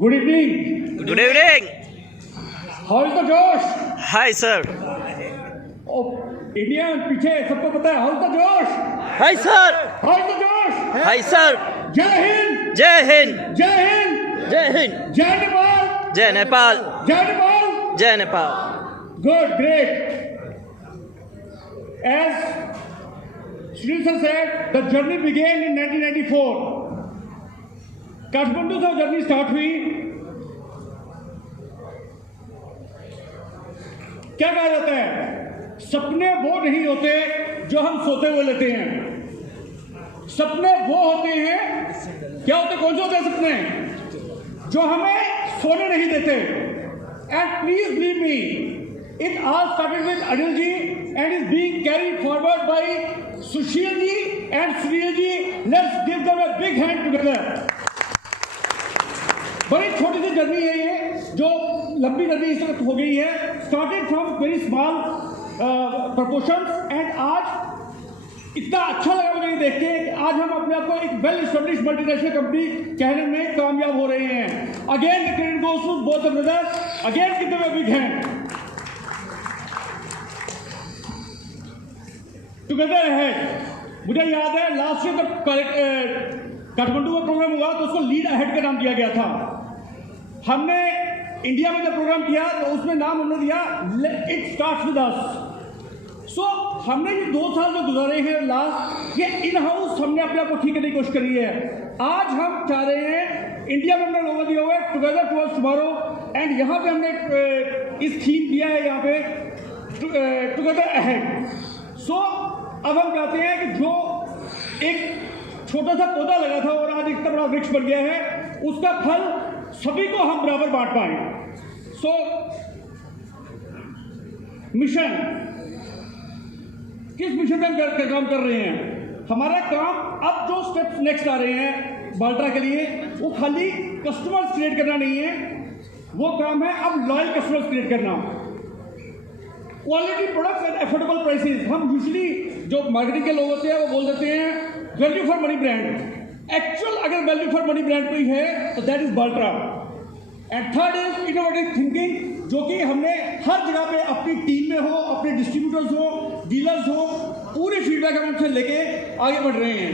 Good evening. Good evening. How is the Josh? Hi, sir. Oh, Indian पीछे सबको पता है. How is the Josh? Hi, sir. How is the Josh? Hi, sir. जय Hind. Jai Hind. जय Hind. Jai Hind. जय Nepal. Jai Nepal. जय Nepal. Jai Nepal. Good, great. As Shri sir said, the journey began in 1994. Kathmandu से journey start हुई. क्या कहा जाता है? सपने वो नहीं होते जो हम सोते हुए लेते हैं. सपने वो होते हैं, क्या होते, कौन से होते हैं सपने? जो हमें सोने नहीं देते. And please believe me, it all started with Adil ji and is being carried forward by Sushil ji and Surya ji. Let's give them a big hand together. बड़ी छोटी सी जर्नी है ये, जो लंबी जर्नी इस वक्त हो गई है. Started from very small proportions and आज इतना अच्छा लगा मुझे देख के कि आज हम अपने आप को एक वेल एस्टेब्लिश्ड मल्टीनेशनल कंपनी कहने में कामयाब हो रहे हैं. Again the credit goes to both the brothers. Again give them a big hand. Together ahead. मुझे याद है लास्ट ईयर जब काठमांडू का प्रोग्राम हुआ तो उसको लीड अहेड का नाम दिया गया था. हमने इंडिया में जब प्रोग्राम किया तो उसमें नाम हमने दिया इट स्टार्ट्स विद अस. सो हमने ये 2 साल जो गुजारे हैं लास्ट, ये इन हाउस हमने अपने आप को ठीक करने की कोशिश करी है. आज हम चाह रहे हैं, इंडिया में हमने लोगो दिया हुआ है टुगेदर टुवर्ड्स टुमारो, एंड यहाँ पे हमने इस थीम दिया है यहाँ पे टुगेदर अहेड. सो अब हम चाहते हैं कि जो एक छोटा सा पौधा लगा था और आज इतना बड़ा वृक्ष बन गया है, उसका फल सभी को हम बराबर बांट पाए. सो मिशन, किस मिशन पे हम काम कर रहे हैं? हमारा काम अब जो स्टेप्स नेक्स्ट आ रहे हैं बाल्ट्रा के लिए, वो खाली कस्टमर्स क्रिएट करना नहीं है, वो काम है अब लॉयल कस्टमर्स क्रिएट करना. Quality products and affordable prices. हम यूजुअली जो मार्केटिंग के लोग होते हैं वो बोल देते हैं value for money brand. Actual अगर वैल्यू फॉर मनी ब्रांड कोई है तो that is Baltra. And third is innovative thinking, जो कि हमने हर जगह पे अपनी टीम में हो, अपने डिस्ट्रीब्यूटर्स हो, डीलर्स हो, पूरी फीडबैक हम उनसे लेके आगे बढ़ रहे हैं.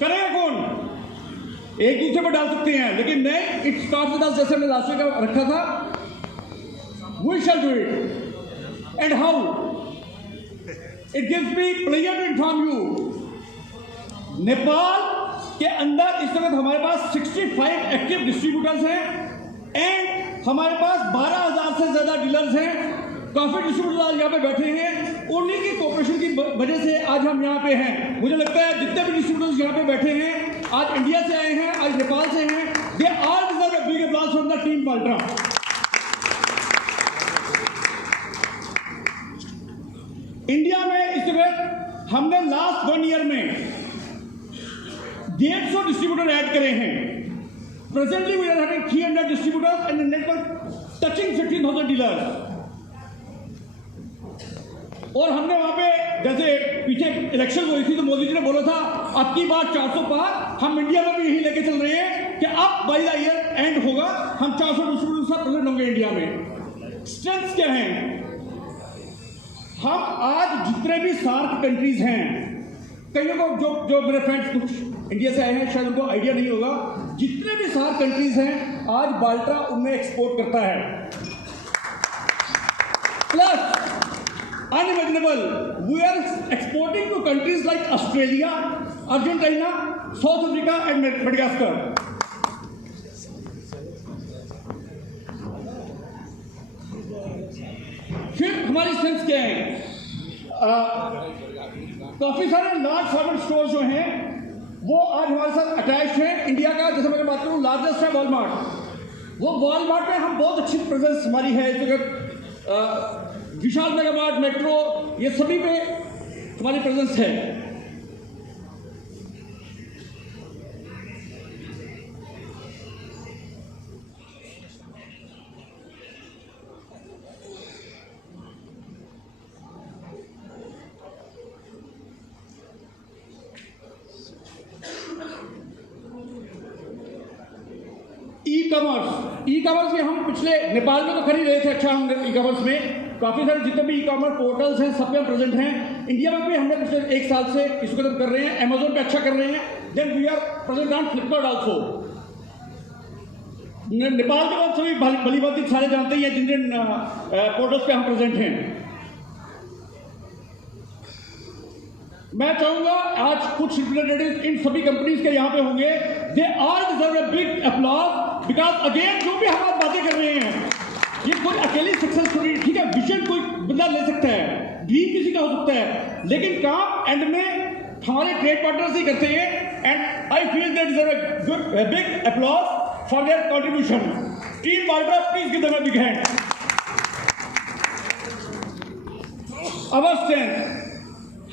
करेगा कौन? एक दूसरे पर डाल सकते हैं, लेकिन नहीं, इट स्टार्ट्स विद अस. जैसे हमने लास्ट ईयर का रखा था, we shall do it. And how? It gives me pleasure to inform you, Nepal के अंदर इस वक्त हमारे पास 65 एक्टिव डिस्ट्रीब्यूटर्स हैं एंड हमारे पास 12,000 से ज़्यादा डीलर्स हैं. काफ़ी डिस्ट्रीब्यूटर्स आज यहाँ पे बैठे हैं. उन्हीं की कोऑपरेशन की वजह से आज हम यहाँ पे हैं. मुझे लगता है जितने भी डिस्ट्रीब्यूटर्स यहाँ पे बैठे हैं, आज इंडिया से आए हैं, आज नेपाल से हैं, they all deserve a big applause from the team Baltra. India में इस वक्त हमने लास्ट 1 ईयर में 150 डिस्ट्रीब्यूटर ऐड करे हैं. Presently we are having 300 distributors and network touching 15,000 dealers. और हमने वहां पे, जैसे पीछे इलेक्शन हुई थी तो मोदी जी ने बोला था अब की बार 400 पार. हम इंडिया में भी यही लेके चल रहे हैं कि अब बाय द ईयर एंड होगा हम 400 डिस्ट्रीब्यूटर के साथ प्रेजेंट होंगे इंडिया में. स्ट्रेंथ क्या है? हम आज जितने भी सार्क कंट्रीज हैं, कईयों को जो मेरे फ्रेंड्स कुछ इंडिया से आए हैं शायद उनको आइडिया नहीं होगा, जितने भी सार्क कंट्रीज हैं आज बाल्ट्रा उनमें एक्सपोर्ट करता है. Plus unimaginable, we are exporting to countries like Australia, Argentina, South Africa and Madagascar. फिर हमारी स्ट्रेंथ क्या है? काफ़ी सारे लार्ज फॉर्मेट स्टोर जो हैं वो आज हमारे साथ अटैच हैं. इंडिया का जैसे मैं बात करूँ लार्जेस्ट है वॉलमार्ट. वो वॉलमार्ट में हम बहुत अच्छी प्रेजेंस हमारी है इस वक्त. विशाल मेगामार्ट, मेट्रो, ये सभी पे हमारी प्रेजेंस है. ई कॉमर्स में हम पिछले नेपाल में तो खरीद रहे थे, अच्छा हम ई कॉमर्स में काफ़ी सारे जितने भी ई कॉमर्स पोर्टल्स हैं सब पे हम प्रेजेंट हैं। इंडिया में भी हमने पिछले 1 साल से इसको कदम कर रहे हैं, अमेजोन पे अच्छा कर रहे हैं। Then we are present on Flipkart also. Nepal के बाद सभी भली भांति सारे जानते ही हैं जिन जिन पोर्टल्स पे हम प्रेजेंट हैं। मैं चाहूंगा आज कुछ रिप्रेजेंटेटिव इन सभी कंपनीज के यहाँ पे होंगे। दे all deserve a big applause because again जो भी हम बातें कर रहे हैं ये कोई अकेली सक्सेस स्टोरी, ठीक है, विजन कोई बंदा ले सकता है, ड्रीम किसी का हो सकता है, लेकिन काम एंड में हमारे ट्रेड पार्टनर्स ही करते हैं। And I feel they deserve a good big applause for their contribution. Team Baltra, please give them a big hand. Our strength,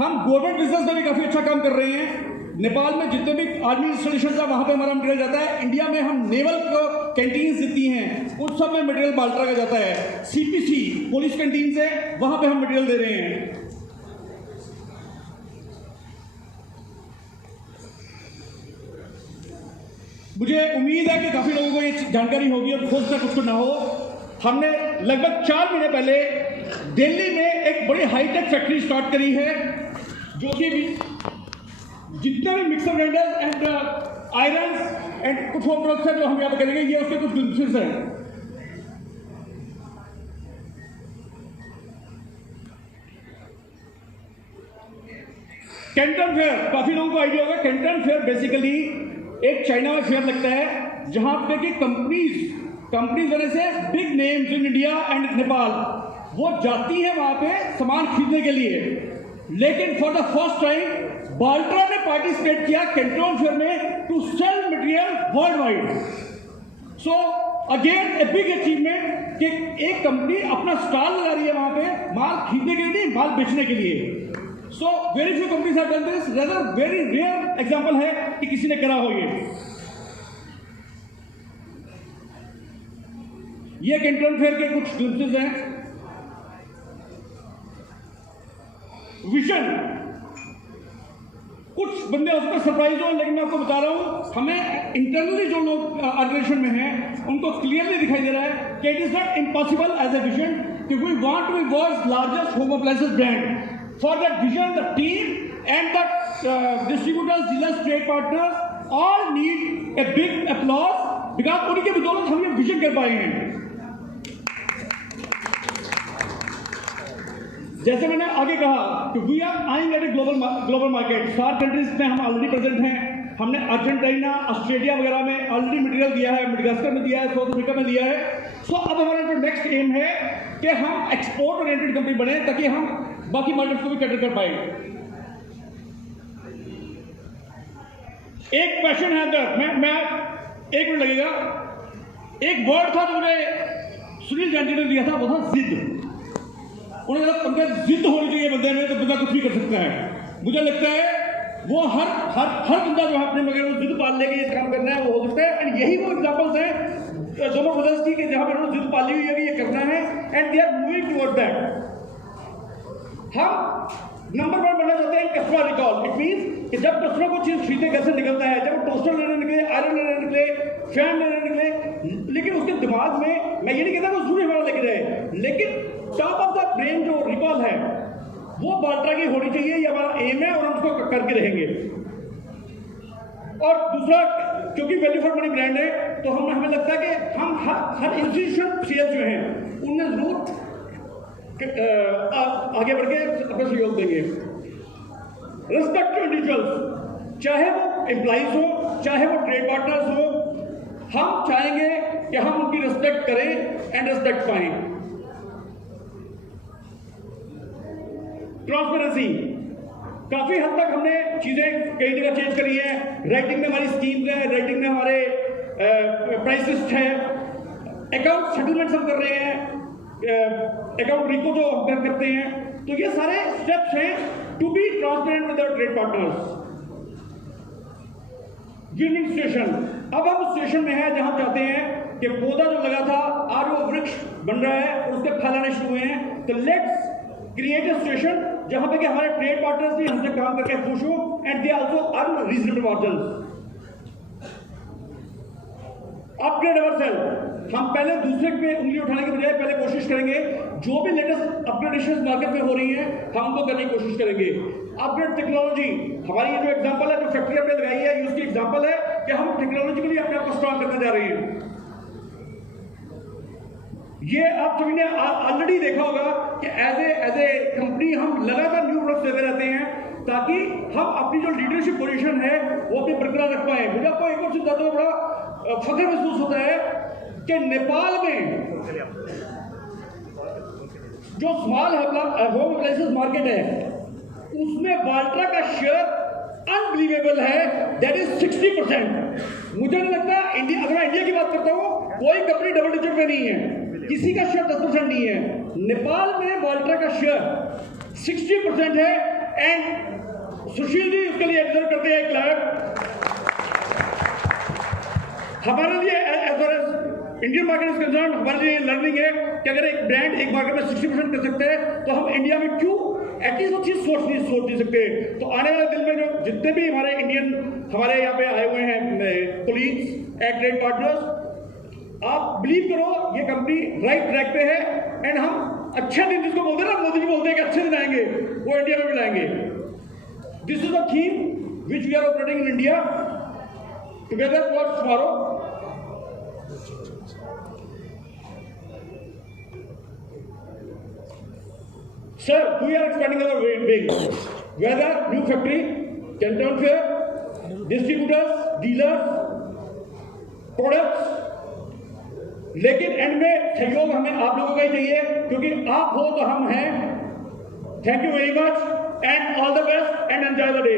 हम गवर्नमेंट बिजनेस में भी काफी अच्छा काम कर रहे हैं। नेपाल में जितने भी आर्मी इंस्टॉलेशन है वहां पे हमारा मटेरियल जाता है। इंडिया में हम नेवल को कैंटीन्स देती हैं, उन सब में मटेरियल बाल्ट्रा का जाता है। सीपीसी पुलिस कैंटीन से वहां पे हम मटेरियल दे रहे हैं। मुझे उम्मीद है कि काफी लोगों को ये जानकारी होगी और खोज कुछ ना हो। हमने लगभग 4 महीने पहले दिल्ली में एक बड़ी हाईटेक फैक्ट्री स्टार्ट करी है जो कि जितने भी mixer grinders and iron and कुछ और प्रोडक्ट्स हैं जो हम यहाँ पे करेंगे, ये उसके कुछ ग्लिम्पसेस हैं। कैंटन फेयर, काफी लोगों को आइडिया होगा। कैंटन फेयर बेसिकली एक चाइना में फेयर लगता है जहां पे कि कंपनीज वजह से big names in India and Nepal वो जाती है वहां पे सामान खरीदने के लिए। लेकिन for the first time Baltra ने पार्टिसिपेट किया कैंटन फेयर में to sell material worldwide. So again a big achievement कि एक कंपनी अपना स्टॉल लगा रही है वहां पे माल खरीदने के लिए नहीं, माल बेचने के लिए। So very few companies have done this, rather very rare example है कि किसी ने करा हो। ये कैंटन फेयर के कुछ ग्लिम्पसेस हैं। विजन, कुछ बंदे उस पर सरप्राइज हो, लेकिन मैं आपको बता रहा हूं हमें इंटरनली जो लोग ऑर्गेनाइजेशन में हैं उनको क्लियरली दिखाई दे रहा है कि it is not impossible as a vision कि we want to be world's largest home appliances brand. For that vision the team and the distributors, dealers, trade partners all need a big applause because उन्हीं के बदौलत हम ये vision कर पाए हैं। जैसे मैंने आगे कहा कि we are eyeing at a global market. 4 countries में हम ऑलरेडी प्रेजेंट हैं। हमने अर्जेंटीना, ऑस्ट्रेलिया वगैरह में ऑलरेडी मटेरियल दिया है, मेडागास्कर में दिया है, साउथ अफ्रीका में दिया है। सो अब हमारा जो नेक्स्ट एम है कि हम एक्सपोर्ट ओरिएंटेड कंपनी बने ताकि हम बाकी मार्केट को भी कैटर कर पाए। एक पैशन है अंदर, मैं 1 मिनट लगेगा। एक वर्ड था जो मुझे सुनील जानती ने दिया था, वो था जिद। उन्होंने कहा जिद होनी चाहिए बंदे में तो बंदा कुछ भी कर सकता है। मुझे लगता है वो हर बंदा जो है अपने मगर जिद पाल लेके ये काम करना है वो हो सकता है। एंड यही वो एग्जांपल्स हैं दोनों ब्रदर्स की कि जहां पर उन्होंने जिद पाली हुई है कि ये करना है and they are moving toward that. हम नंबर 1 बनना चाहते हैं कस्टमर रिकॉल। इट मींस कि जब कस्टमर को चीज खरीदने कैसे निकलता है, जब वो टोस्टर लेने निकले, आयरन लेने निकले, फैन लेने निकले, लेकिन उसके दिमाग में, मैं ये नहीं कहता वो जरूरी हमारा लेके जाए, लेकिन टॉप ऑफ द ब्रेन जो रिकॉल है वो बाल्ट्रा की होनी चाहिए। ये हमारा एम है और हम उसको करके रहेंगे। और दूसरा, क्योंकि वैल्यू फॉर मनी ब्रांड है तो हमें लगता है कि हम हर इंस्टीट्यूशन सेल्स जो हैं उनमें जरूर आगे बढ़ के अपना सहयोग देंगे। रिस्पेक्ट टू इंडिविजुअल्स, चाहे वो एम्प्लॉइज हो, चाहे वो ट्रेड पार्टनर्स हो, हम चाहेंगे कि हम उनकी रिस्पेक्ट करें एंड रिस्पेक्ट पाएं। ट्रांसपेरेंसी, काफी हद तक हमने चीजें कई जगह चेंज करी है। राइटिंग में हमारी स्कीम्स है, राइटिंग में हमारे प्राइस लिस्ट है, अकाउंट सेटलमेंट्स हम कर रहे हैं, अकाउंट रिको जो हम करते हैं। तो ये सारे स्टेप्स हैं to be transparent with our trade partners. Winning station, अब हम उस स्टेशन में हैं जहां चाहते हैं कि पौधा जो लगा था आज वो वृक्ष बन रहा है और उसके फैलाने शुरू हुए हैं। तो लेट्स क्रिएट ए स्टेशन जहां पे कि हमारे ट्रेड पार्टनर्स भी हमसे काम करके खुश हो and they also earn reasonable margins. Upgrade ourself, हम पहले दूसरे पे उंगली उठाने के बजाय पहले कोशिश करेंगे जो भी लेटेस्ट अपग्रेडेशन मार्केट में हो रही हैं हम उनको करने की कोशिश करेंगे। अपग्रेड टेक्नोलॉजी, हमारी ये जो एग्जांपल है, जो फैक्ट्री हमने लगाई है, ये उसकी एग्जांपल है कि हम टेक्नोलॉजिकली अपने आप को स्ट्रॉन्ग करने जा रहे हैं। ये आप सभी ने ऑलरेडी देखा होगा कि एज ए कंपनी हम लगातार न्यू प्रोडक्ट्स देते रहते हैं ताकि हम अपनी जो लीडरशिप पोजीशन है वो अपनी बरकरार रख पाए। मुझे आपको एक और चीज बताता हूं, बड़ा फख्र महसूस होता है कि नेपाल में जो स्मॉल होम अप्लायंसेस मार्केट है उसमें वाल्ट्रा का शेयर अनबिलीवेबल है, दैट इज 60%। मुझे नहीं लगता इंडिया, अगर मैं इंडिया की बात करता हूं, कोई कंपनी डबल डिजिट में नहीं है, किसी का शेयर 10% नहीं है। नेपाल में वाल्ट्रा का शेयर 60% है। एंड सुशील जी उसके लिए डिजर्व करते हैं 1 लाख। हमारे लिए as far as Indian market is concern, हमारे लिए लर्निंग है कि अगर एक ब्रांड एक मार्केट में 60% कर सकते हैं तो हम इंडिया में क्यों एटलीस्ट वो चीज सोच नहीं सकते। तो आने वाले दिन में जो जितने भी हमारे इंडियन हमारे यहाँ पे आए हुए हैं कोलीग्स एंड ट्रेड पार्टनर्स, आप बिलीव करो ये कंपनी राइट ट्रैक पे है। एंड हम अच्छे दिन जिसको बोलते हैं ना, मोदी जी बोलते हैं कि अच्छे दिन आएंगे, वो इंडिया में भी लाएंगे। This is the theme which we are operating in India together towards tomorrow. Sir, we are expanding our wing. Whether new factory, Canton Fair, distributors, dealers, products, लेकिन एंड में सहयोग हमें आप लोगों का ही चाहिए क्योंकि आप हो तो हम हैं। Thank you very much and all the best and enjoy the day.